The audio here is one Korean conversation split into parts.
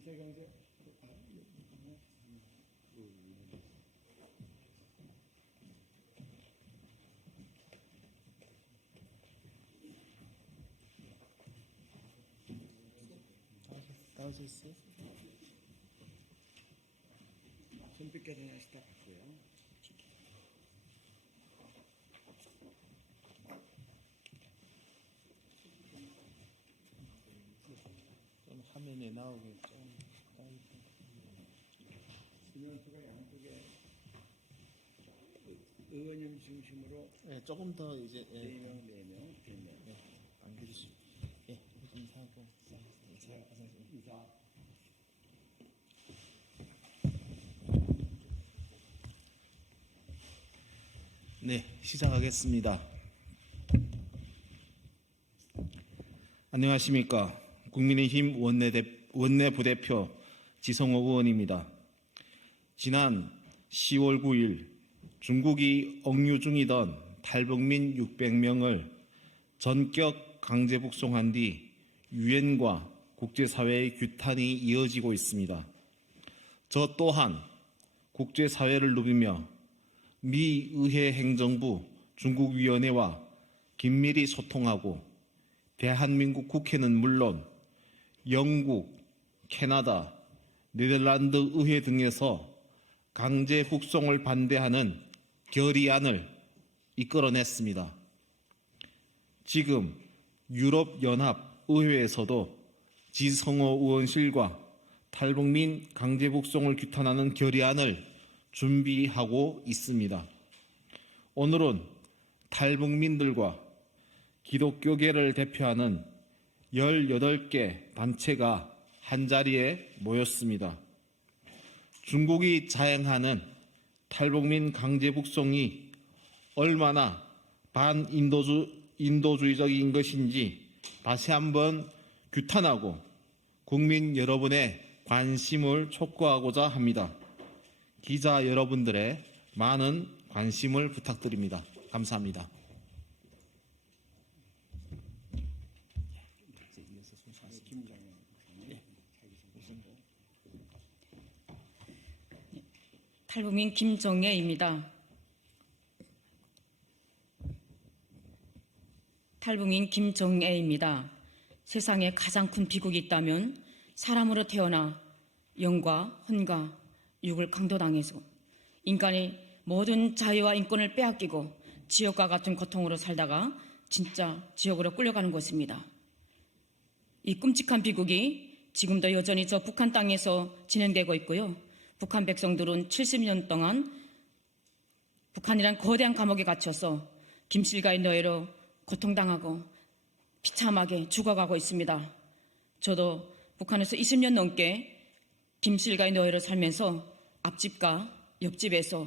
기사경제 나와져 있어요? 손빛 계산하시다 갈게요. 좀 화면에 나오게 좀 인원수가 양쪽에 의원님 중심으로 네, 조금 더 이제 4명 됐네요. 안겨주시고 인사하고 인사. 네, 시작하겠습니다. 안녕하십니까. 국민의힘 원내부대표 지성호 의원입니다. 지난 10월 9일 중국이 억류 중이던 탈북민 600명을 전격 강제 북송한 뒤 유엔과 국제사회의 규탄이 이어지고 있습니다. 저 또한 국제사회를 누비며 미 의회 행정부 중국위원회와 긴밀히 소통하고 대한민국 국회는 물론 영국, 캐나다, 네덜란드 의회 등에서 강제 북송을 반대하는 결의안을 이끌어냈습니다. 지금 유럽연합 의회에서도 지성호 의원실과 탈북민 강제 북송을 규탄하는 결의안을 준비하고 있습니다. 오늘은 탈북민들과 기독교계를 대표하는 18개 단체가 한자리에 모였습니다. 중국이 자행하는 탈북민 강제 북송이 얼마나 반인도주의적인 것인지 다시 한번 규탄하고 국민 여러분의 관심을 촉구하고자 합니다. 기자 여러분들의 많은 관심을 부탁드립니다. 감사합니다. 탈북민 김정애입니다. 탈북민 김정애입니다. 세상에 가장 큰 비극이 있다면 사람으로 태어나 영과 혼과 육을 강도당해서 인간의 모든 자유와 인권을 빼앗기고 지옥과 같은 고통으로 살다가 진짜 지옥으로 끌려가는 것입니다. 이 끔찍한 비극이 지금도 여전히 저 북한 땅에서 진행되고 있고요. 북한 백성들은 70년 동안 북한이란 거대한 감옥에 갇혀서 김실가의 노예로 고통당하고 비참하게 죽어가고 있습니다. 저도 북한에서 20년 넘게 김실가의 노예로 살면서 앞집과 옆집에서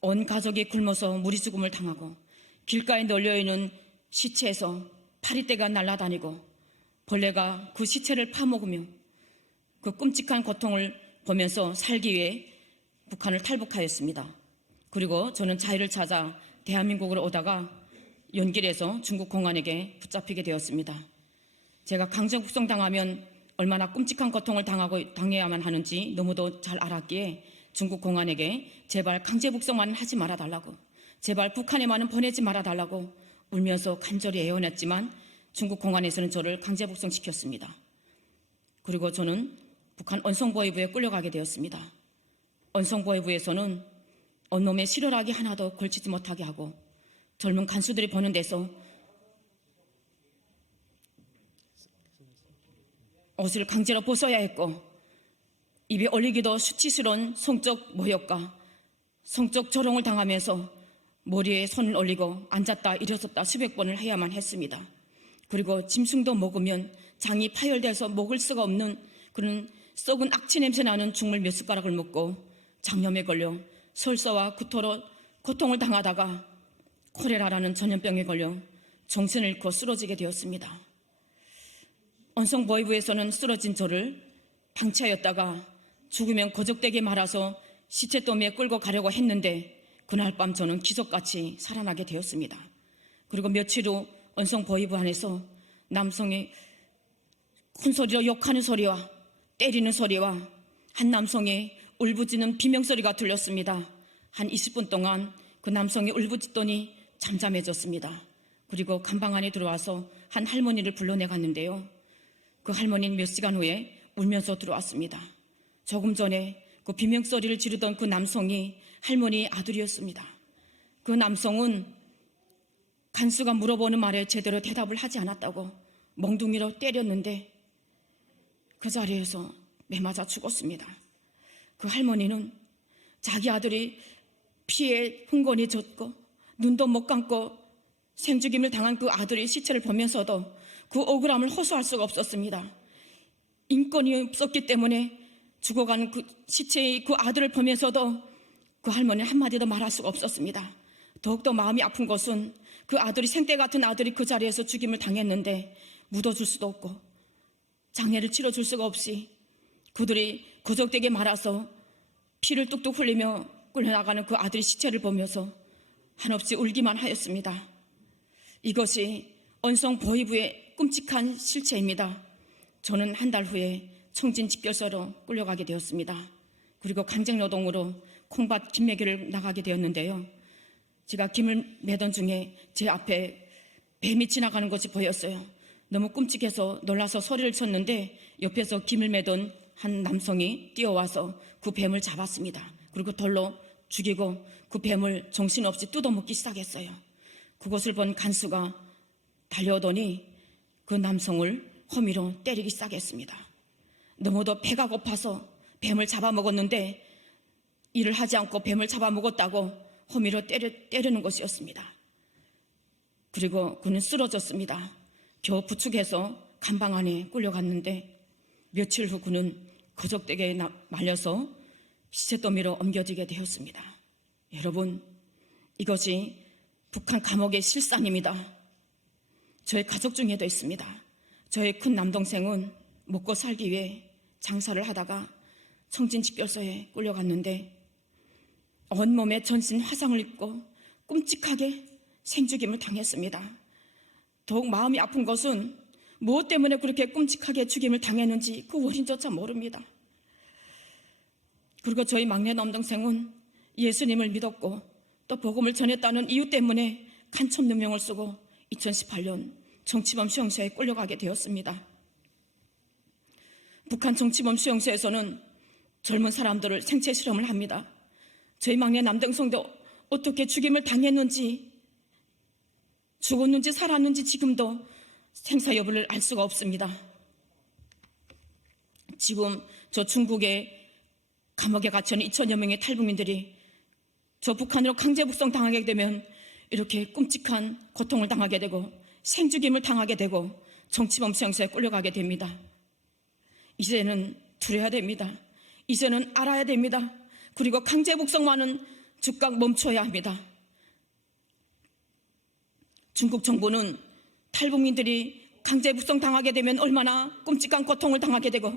온 가족이 굶어서 무리수금을 당하고 길가에 널려있는 시체에서 파리떼가 날아다니고 벌레가 그 시체를 파먹으며 그 끔찍한 고통을 보면서 살기 위해 북한을 탈북하였습니다. 그리고 저는 자유를 찾아 대한민국으로 오다가 연길에서 중국 공안에게 붙잡히게 되었습니다. 제가 강제 북송당하면 얼마나 끔찍한 고통을 당해야만 하는지 너무도 잘 알았기에 중국 공안에게 제발 강제 북송만 하지 말아달라고, 제발 북한에만은 보내지 말아달라고 울면서 간절히 애원했지만 중국 공안에서는 저를 강제 북송시켰습니다. 그리고 저는 북한 언성보위부에 끌려가게 되었습니다. 언성보위부에서는 온몸에 실혈락이 하나도 걸치지 못하게 하고 젊은 간수들이 보는 데서 옷을 강제로 벗어야 했고 입에 올리기도 수치스러운 성적 모욕과 성적 조롱을 당하면서 머리에 손을 올리고 앉았다 일어섰다 수백 번을 해야만 했습니다. 그리고 짐승도 먹으면 장이 파열돼서 먹을 수가 없는 그런 썩은 악취 냄새 나는 죽물 몇 숟가락을 먹고 장염에 걸려 설사와 구토로 고통을 당하다가 콜레라라는 전염병에 걸려 정신을 잃고 쓰러지게 되었습니다. 언성보위부에서는 쓰러진 저를 방치하였다가 죽으면 거적되게 말아서 시체더미에 끌고 가려고 했는데 그날 밤 저는 기적같이 살아나게 되었습니다. 그리고 며칠 후 언성보위부 안에서 남성이 큰 소리로 욕하는 소리와 때리는 소리와 한 남성의 울부짖는 비명소리가 들렸습니다. 한 20분 동안 그 남성이 울부짖더니 잠잠해졌습니다. 그리고 감방 안에 들어와서 한 할머니를 불러내갔는데요. 그 할머니는 몇 시간 후에 울면서 들어왔습니다. 조금 전에 그 비명소리를 지르던 그 남성이 할머니의 아들이었습니다. 그 남성은 간수가 물어보는 말에 제대로 대답을 하지 않았다고 멍둥이로 때렸는데 그 자리에서 매맞아 죽었습니다. 그 할머니는 자기 아들이 피에 흥건히 젖고 눈도 못 감고 생죽임을 당한 그 아들의 시체를 보면서도 그 억울함을 호소할 수가 없었습니다. 인권이 없었기 때문에 죽어가는 그 시체의 그 아들을 보면서도 그 할머니는 한마디도 말할 수가 없었습니다. 더욱더 마음이 아픈 것은 그 아들이 생때 같은 아들이 그 자리에서 죽임을 당했는데 묻어줄 수도 없고 장례를 치러줄 수가 없이 그들이 거적되게 말아서 피를 뚝뚝 흘리며 끌려나가는 그 아들의 시체를 보면서 한없이 울기만 하였습니다. 이것이 언성 보위부의 끔찍한 실체입니다. 저는 한 달 후에 청진 집결소로 끌려가게 되었습니다. 그리고 강제노동으로 콩밭 김매기를 나가게 되었는데요. 제가 김을 매던 중에 제 앞에 뱀이 지나가는 것이 보였어요. 너무 끔찍해서 놀라서 소리를 쳤는데 옆에서 김을 매던 한 남성이 뛰어와서 그 뱀을 잡았습니다. 그리고 돌로 죽이고 그 뱀을 정신없이 뜯어먹기 시작했어요. 그것을 본 간수가 달려오더니 그 남성을 허미로 때리기 시작했습니다. 너무도 배가 고파서 뱀을 잡아먹었는데 일을 하지 않고 뱀을 잡아먹었다고 허미로 때리는 것이었습니다. 그리고 그는 쓰러졌습니다. 겨우 부축해서 감방 안에 끌려갔는데 며칠 후 그는 거적되게 말려서 시체더미로 옮겨지게 되었습니다. 여러분, 이것이 북한 감옥의 실상입니다. 저의 가족 중에도 있습니다. 저의 큰 남동생은 먹고 살기 위해 장사를 하다가 청진집결소에 끌려갔는데 온몸에 전신 화상을 입고 끔찍하게 생죽임을 당했습니다. 더욱 마음이 아픈 것은 무엇 때문에 그렇게 끔찍하게 죽임을 당했는지 그 원인조차 모릅니다. 그리고 저희 막내 남동생은 예수님을 믿었고 또 복음을 전했다는 이유 때문에 간첩 누명을 쓰고 2018년 정치범 수용소에 끌려가게 되었습니다. 북한 정치범 수용소에서는 젊은 사람들을 생체 실험을 합니다. 저희 막내 남동생도 어떻게 죽임을 당했는지 죽었는지 살았는지 지금도 생사 여부를 알 수가 없습니다. 지금 저 중국의 감옥에 갇혀있는 2천여 명의 탈북민들이 저 북한으로 강제 북송 당하게 되면 이렇게 끔찍한 고통을 당하게 되고 생죽임을 당하게 되고 정치범 수용소에 끌려가게 됩니다. 이제는 두려워야 됩니다. 이제는 알아야 됩니다. 그리고 강제 북송만은 즉각 멈춰야 합니다. 중국 정부는 탈북민들이 강제 북송 당하게 되면 얼마나 끔찍한 고통을 당하게 되고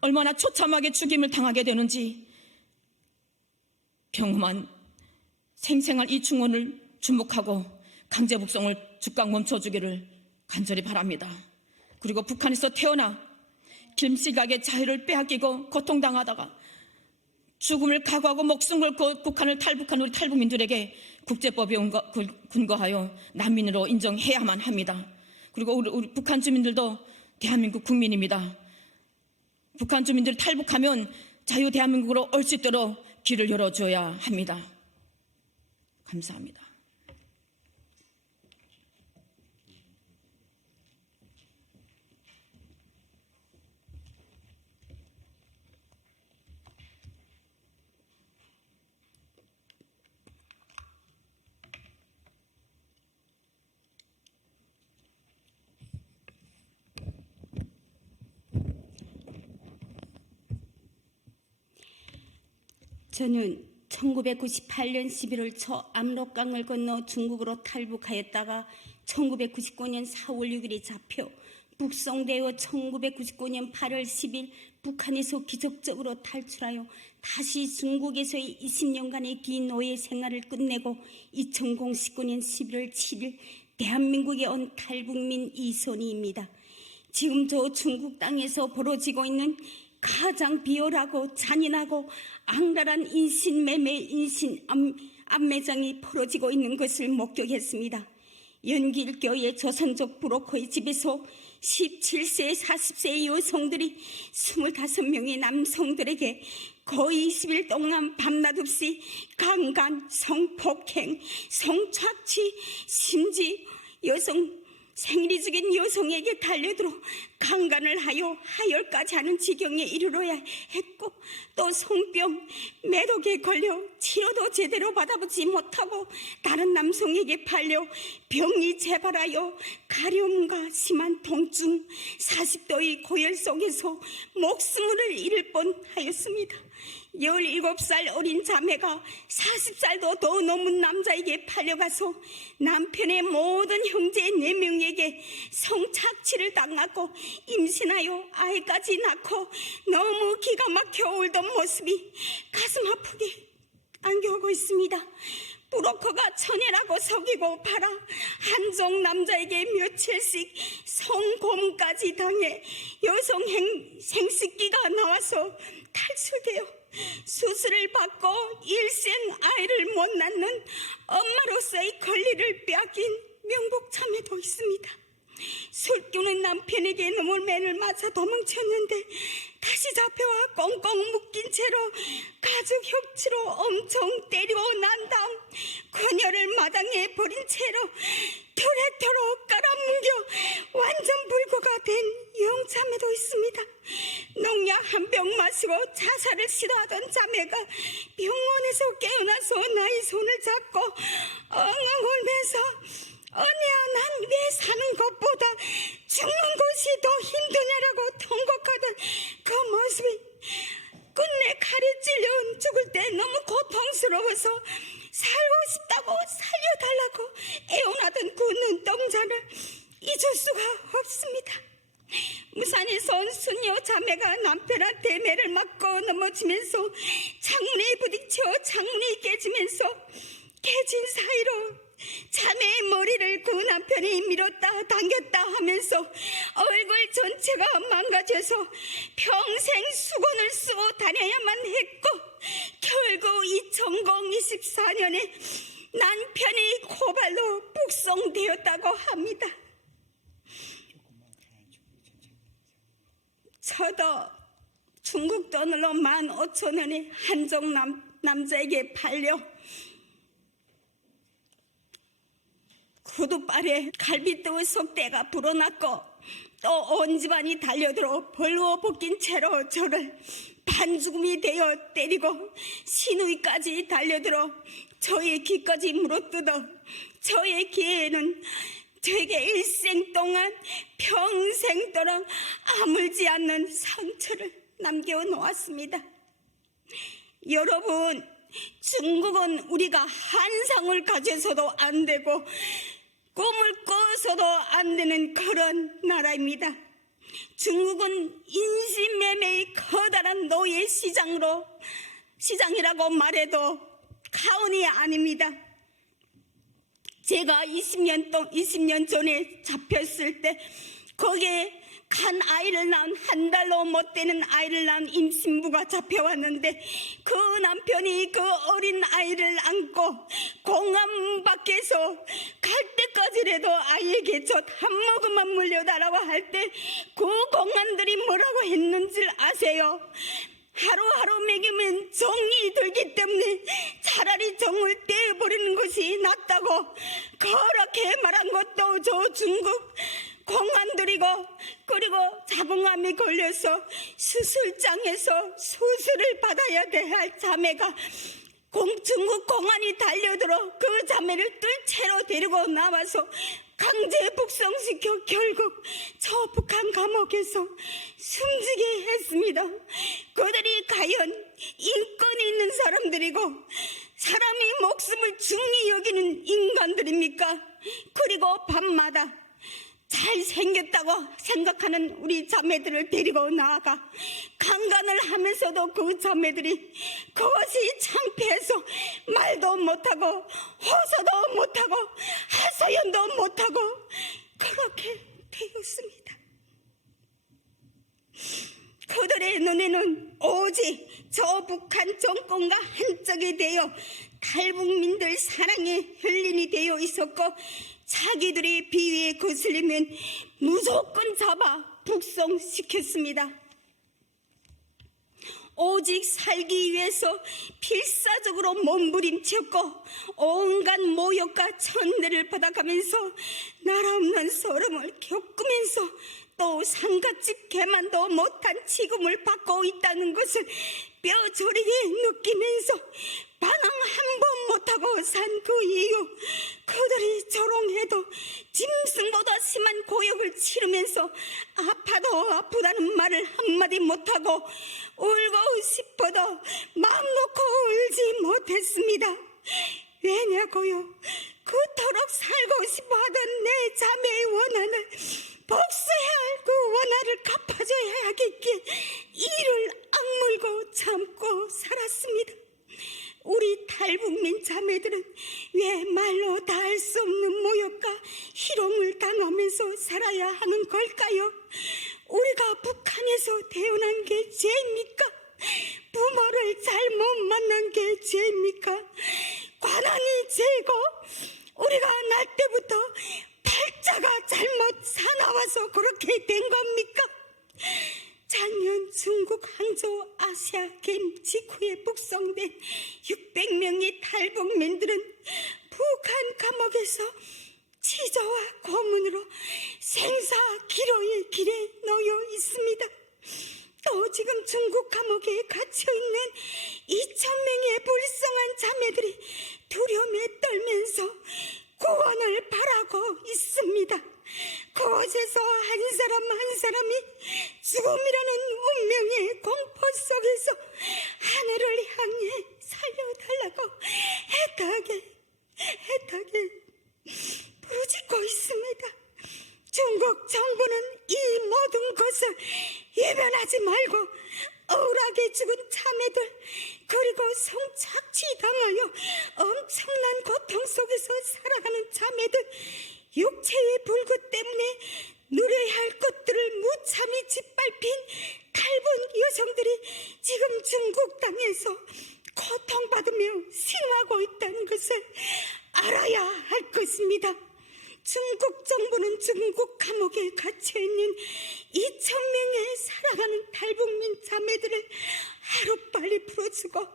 얼마나 처참하게 죽임을 당하게 되는지 경험한 생생한 이 충원을 주목하고 강제 북송을 즉각 멈춰주기를 간절히 바랍니다. 그리고 북한에서 태어나 길시각의 자유를 빼앗기고 고통당하다가 죽음을 각오하고 목숨 걸고 북한을 탈북한 우리 탈북민들에게 국제법에 근거하여 난민으로 인정해야만 합니다. 그리고 우리 북한 주민들도 대한민국 국민입니다. 북한 주민들이 탈북하면 자유 대한민국으로 올 수 있도록 길을 열어줘야 합니다. 감사합니다. 저는 1998년 11월 초 압록강을 건너 중국으로 탈북하였다가 1999년 4월 6일에 잡혀 북송되어 1999년 8월 10일 북한에서 기적적으로 탈출하여 다시 중국에서의 20년간의 긴 노예 생활을 끝내고 2019년 11월 7일 대한민국에 온 탈북민 이선희입니다. 지금 저 중국 땅에서 벌어지고 있는 가장 비열하고 잔인하고 악랄한 인신매매 암매장이 벌어지고 있는 것을 목격했습니다. 연길교의 조선족 브로커의 집에서 17세, 40세의 여성들이 25명의 남성들에게 거의 20일 동안 밤낮 없이 강간, 성폭행, 성착취, 심지어 생리 중인 여성에게 달려들어 강간을 하여 하혈까지 하는 지경에 이르러야 했고, 또 성병, 매독에 걸려 치료도 제대로 받아보지 못하고 다른 남성에게 팔려 병이 재발하여 가려움과 심한 통증, 40도의 고열 속에서 목숨을 잃을 뻔하였습니다. 17살 어린 자매가 40살도 더 넘은 남자에게 팔려가서 남편의 모든 형제 4명에게 성착취를 당하고 임신하여 아이까지 낳고 너무 기가 막혀 울던 모습이 가슴 아프게 안겨오고 있습니다. 브로커가 천혜라고 속이고 팔아 한쪽 남자에게 며칠씩 성곰까지 당해 여성 생식기가 나와서 탈출되어 수술을 받고 일생 아이를 못 낳는 엄마로서의 권리를 빼앗긴 명복자매도 있습니다. 술꾼은 남편에게 눈물맨을 맞아 도망쳤는데 다시 잡혀와 꽁꽁 묶인 채로 가죽 혁치로 엄청 때리고 난 다음 그녀를 마당에 버린 채로 털에털어 깔아뭉겨 완전 불구가 된 영자매도 있습니다. 농약 한 병 마시고 자살을 시도하던 자매가 병원에서 깨어나서 나의 손을 잡고 엉엉 울면서 언니야, 난 왜 사는 것보다 죽는 것이 더 힘드냐라고 통곡하던 그 모습이 끝내 칼에 찔려 죽을 때 너무 고통스러워서 살고 싶다고 살려달라고 애원하던 그 눈동자를 잊을 수가 없습니다. 무산에서 온 수녀 자매가 남편한테 매를 맞고 넘어지면서 창문에 부딪혀 창문이 깨지면서 깨진 사이로 자매의 머리를 그 남편이 밀었다 당겼다 하면서 얼굴 전체가 망가져서 평생 수건을 쓰고 다녀야만 했고, 결국 2024년에 남편이 고발로 북송되었다고 합니다. 저도 중국 돈으로 15,000원에 한쪽 남자에게 팔려 구두발에 갈비뼈 속대가 불어났고 또 온 집안이 달려들어 벌거벗긴 채로 저를 반죽음이 되어 때리고 시누이까지 달려들어 저의 귀까지 물어뜯어 저의 귀에는 되게 일생 동안 평생 동안 아물지 않는 상처를 남겨놓았습니다. 여러분, 중국은 우리가 한상을 가져서도 안 되고 꿈을 꿔서도 안 되는 그런 나라입니다. 중국은 인신매매의 커다란 노예 시장이라고 말해도 과언이 아닙니다. 제가 20년 전에 잡혔을 때 거기에 간 아이를 낳은 한 달도 못 되는 아이를 낳은 임신부가 잡혀왔는데 그 남편이 그 어린 아이를 안고 공항 밖에서 갈 때까지라도 아이에게 젖 한 모금만 물려달라고 할 때 그 공안들이 뭐라고 했는지 아세요? 하루하루 먹이면 정이 들기 때문에 차라리 정을 떼어버리는 것이 낫다고 그렇게 말한 것도 저 중국 공안들이고, 그리고 자궁암이 걸려서 수술장에서 수술을 받아야 할 자매가 중국 공안이 달려들어 그 자매를 뜰채로 데리고 나와서 강제 북송시켜 결국 저 북한 감옥에서 숨지게 했습니다. 그들이 과연 인권이 있는 사람들이고 사람의 목숨을 중히 여기는 인간들입니까? 그리고 밤마다 잘생겼다고 생각하는 우리 자매들을 데리고 나아가 강간을 하면서도 그 자매들이 그것이 창피해서 말도 못하고 호소도 못하고 하소연도 못하고 그렇게 되었습니다. 그들의 그들의 눈에는 오직 저 북한 정권과 한쪽이 되어 탈북민들 사랑의 혈린이 되어 있었고, 자기들이 비위에 거슬리면 무조건 잡아 북송시켰습니다. 오직 살기 위해서 필사적으로 몸부림쳤고 온갖 모욕과 천대를 받아가면서 나라 없는 서름을 겪으면서 또 상갓집 개만도 못한 취급을 받고 있다는 것을 뼈저리게 느끼면서 반항 한 번 못하고 산 그 이유, 그들이 조롱해도 짐승보다 심한 고역을 치르면서 아파도 아프다는 말을 한마디 못하고 울고 싶어도 마음 놓고 울지 못했습니다. 왜냐고요? 그토록 살고 싶어하던 내 자매의 원한을 복수해야 할 그 원한을 갚아줘야 하겠기에 이를 악물고 참고 살았습니다. 우리 탈북민 자매들은 왜 말로 다 할 수 없는 모욕과 희롱을 당하면서 살아야 하는 걸까요? 우리가 북한에서 태어난 게 죄입니까? 부모를 잘못 만난 게 죄입니까? 관원이 죄고 우리가 날 때부터 팔자가 잘못 사나워서 그렇게 된 겁니까? 작년 중국 항저우 아시아 게임 직후에 북송된 600명의 탈북민들은 북한 감옥에서 치저와 고문으로 생사 기로의 길에 놓여 있습니다. 또 지금 중국 감옥에 갇혀있는 2,000명의 불쌍한 자매들이 두려움에 떨면서 구원을 바라고 있습니다. 그곳에서 한 사람 한 사람이 죽음이라는 운명의 공포 속에서 하늘을 향해 살려달라고 애타게 부르짖고 있습니다. 중국 정부는 이 모든 것을 외면하지 말고 억울하게 죽은 자매들, 그리고 성착취당하여 엄청난 고통 속에서 살아가는 자매들, 육체의 불구 때문에 누려야 할 것들을 무참히 짓밟힌 탈북 여성들이 지금 중국 땅에서 고통받으며 생활하고 있다는 것을 알아야 할 것입니다. 중국 정부는 중국 감옥에 갇혀있는 2,000명의 살아가는 탈북민 자매들을 하루빨리 풀어주고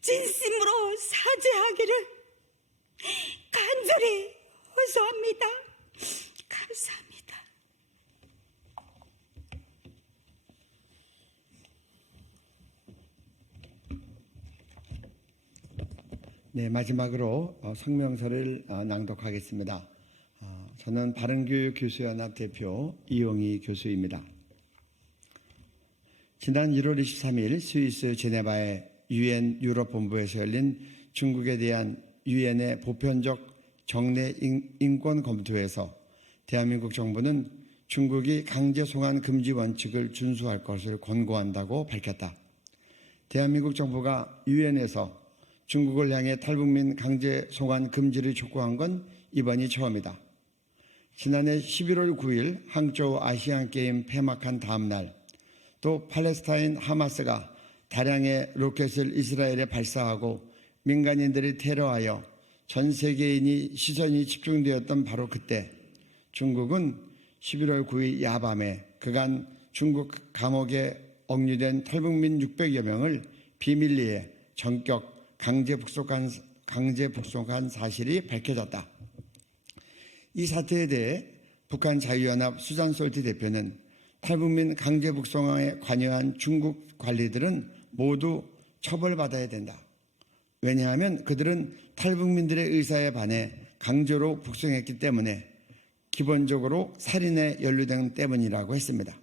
진심으로 사죄하기를 간절히 호소합니다. 감사합니다. 네, 마지막으로 성명서를 낭독하겠습니다. 저는 바른교육교수연합 대표 이용희 교수입니다. 지난 1월 23일 스위스 제네바의 UN 유럽 본부에서 열린 중국에 대한 UN의 보편적 정례 인권 검토에서 대한민국 정부는 중국이 강제 송환 금지 원칙을 준수할 것을 권고한다고 밝혔다. 대한민국 정부가 UN에서 중국을 향해 탈북민 강제 송환 금지를 촉구한 건 이번이 처음이다. 지난해 11월 9일 항저우 아시안게임 폐막한 다음 날, 또 팔레스타인 하마스가 다량의 로켓을 이스라엘에 발사하고 민간인들이 테러하여 전 세계인이 시선이 집중되었던 바로 그때 중국은 11월 9일 야밤에 그간 중국 감옥에 억류된 탈북민 600여 명을 비밀리에 전격 강제 북송한 사실이 밝혀졌다. 이 사태에 대해 북한 자유연합 수잔솔티 대표는 탈북민 강제 북송에 관여한 중국 관리들은 모두 처벌받아야 된다. 왜냐하면 그들은 탈북민들의 의사에 반해 강제로 북송했기 때문에 기본적으로 살인에 연루된 때문이라고 했습니다.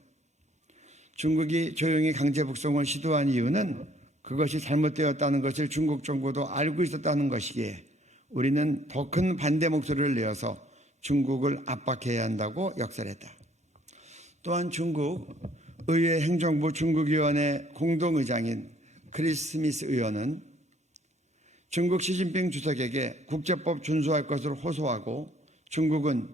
중국이 조용히 강제 북송을 시도한 이유는 그것이 잘못되었다는 것을 중국 정부도 알고 있었다는 것이기에 우리는 더 큰 반대 목소리를 내어서 중국을 압박해야 한다고 역설했다. 또한 중국 의회 행정부 중국위원회 공동의장인 크리스 스미스 의원은 중국 시진핑 주석에게 국제법 준수할 것을 호소하고 중국은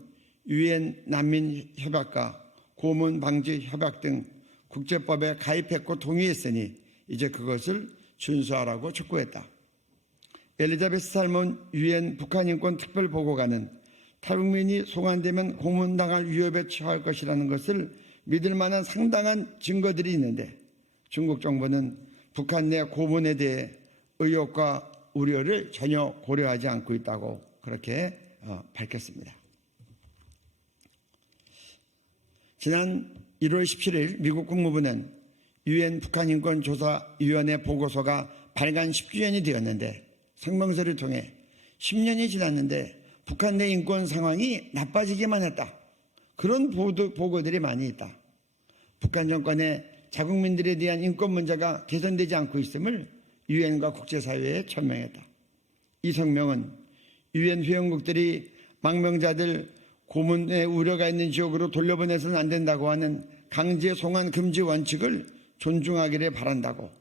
UN 난민협약과 고문 방지 협약 등 국제법에 가입했고 동의했으니 이제 그것을 준수하라고 촉구했다. 엘리자베스 살몬 유엔 북한인권 특별보고관은 탈북민이 송환되면 고문당할 위협에 처할 것이라는 것을 믿을 만한 상당한 증거들이 있는데 중국 정부는 북한 내 고문에 대해 의혹과 우려를 전혀 고려하지 않고 있다고 그렇게 밝혔습니다. 지난 1월 17일 미국 국무부는 유엔 북한인권조사위원회 보고서가 발간 10주년이 되었는데 성명서를 통해 10년이 지났는데 북한 내 인권 상황이 나빠지기만 했다. 그런 보고들이 많이 있다. 북한 정권의 자국민들에 대한 인권 문제가 개선되지 않고 있음을 유엔과 국제사회에 천명했다. 이 성명은 유엔 회원국들이 망명자들 고문의 우려가 있는 지역으로 돌려보내서는 안 된다고 하는 강제 송환 금지 원칙을 존중하기를 바란다고,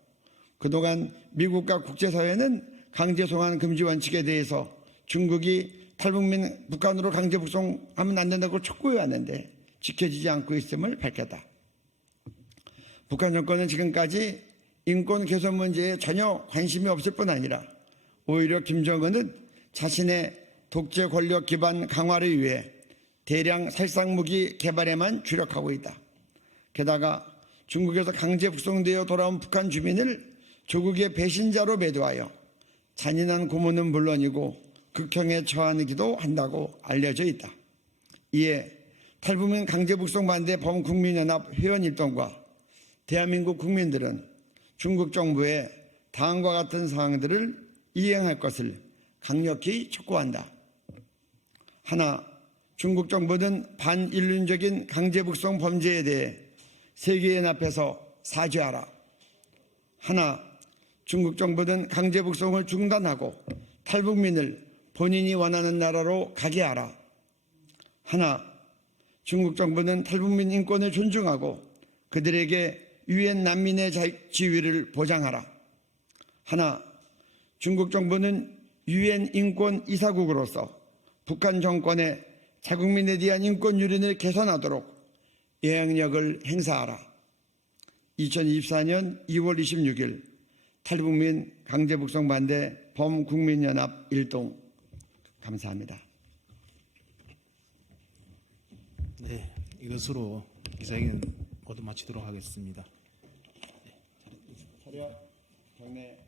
그동안 미국과 국제사회는 강제 송환 금지 원칙에 대해서 중국이 탈북민 북한으로 강제 북송하면 안 된다고 촉구해왔는데 지켜지지 않고 있음을 밝혔다. 북한 정권은 지금까지 인권 개선 문제에 전혀 관심이 없을 뿐 아니라 오히려 김정은은 자신의 독재 권력 기반 강화를 위해 대량 살상무기 개발에만 주력하고 있다. 게다가 중국에서 강제 북송되어 돌아온 북한 주민을 조국의 배신자로 매도하여 잔인한 고문은 물론이고 극형에 처하기도 한다고 알려져 있다. 이에 탈북민 강제 북송 반대 범국민연합 회원일동과 대한민국 국민들은 중국 정부의 다음과 같은 사항들을 이행할 것을 강력히 촉구한다. 하나, 중국 정부는 반인륜적인 강제 북송 범죄에 대해 세계연합에서 사죄하라. 하나, 중국 정부는 강제 북송을 중단하고 탈북민을 본인이 원하는 나라로 가게 하라. 하나, 중국 정부는 탈북민 인권을 존중하고 그들에게 유엔 난민의 지위를 보장하라. 하나, 중국 정부는 유엔 인권 이사국으로서 북한 정권의 자국민에 대한 인권 유린을 개선하도록 영향력을 행사하라. 2024년 2월 26일 탈북민 강제 북송 반대 범국민연합 일동. 감사합니다. 네, 이것으로 기자회견 모두 마치도록 하겠습니다. 차렷 경례.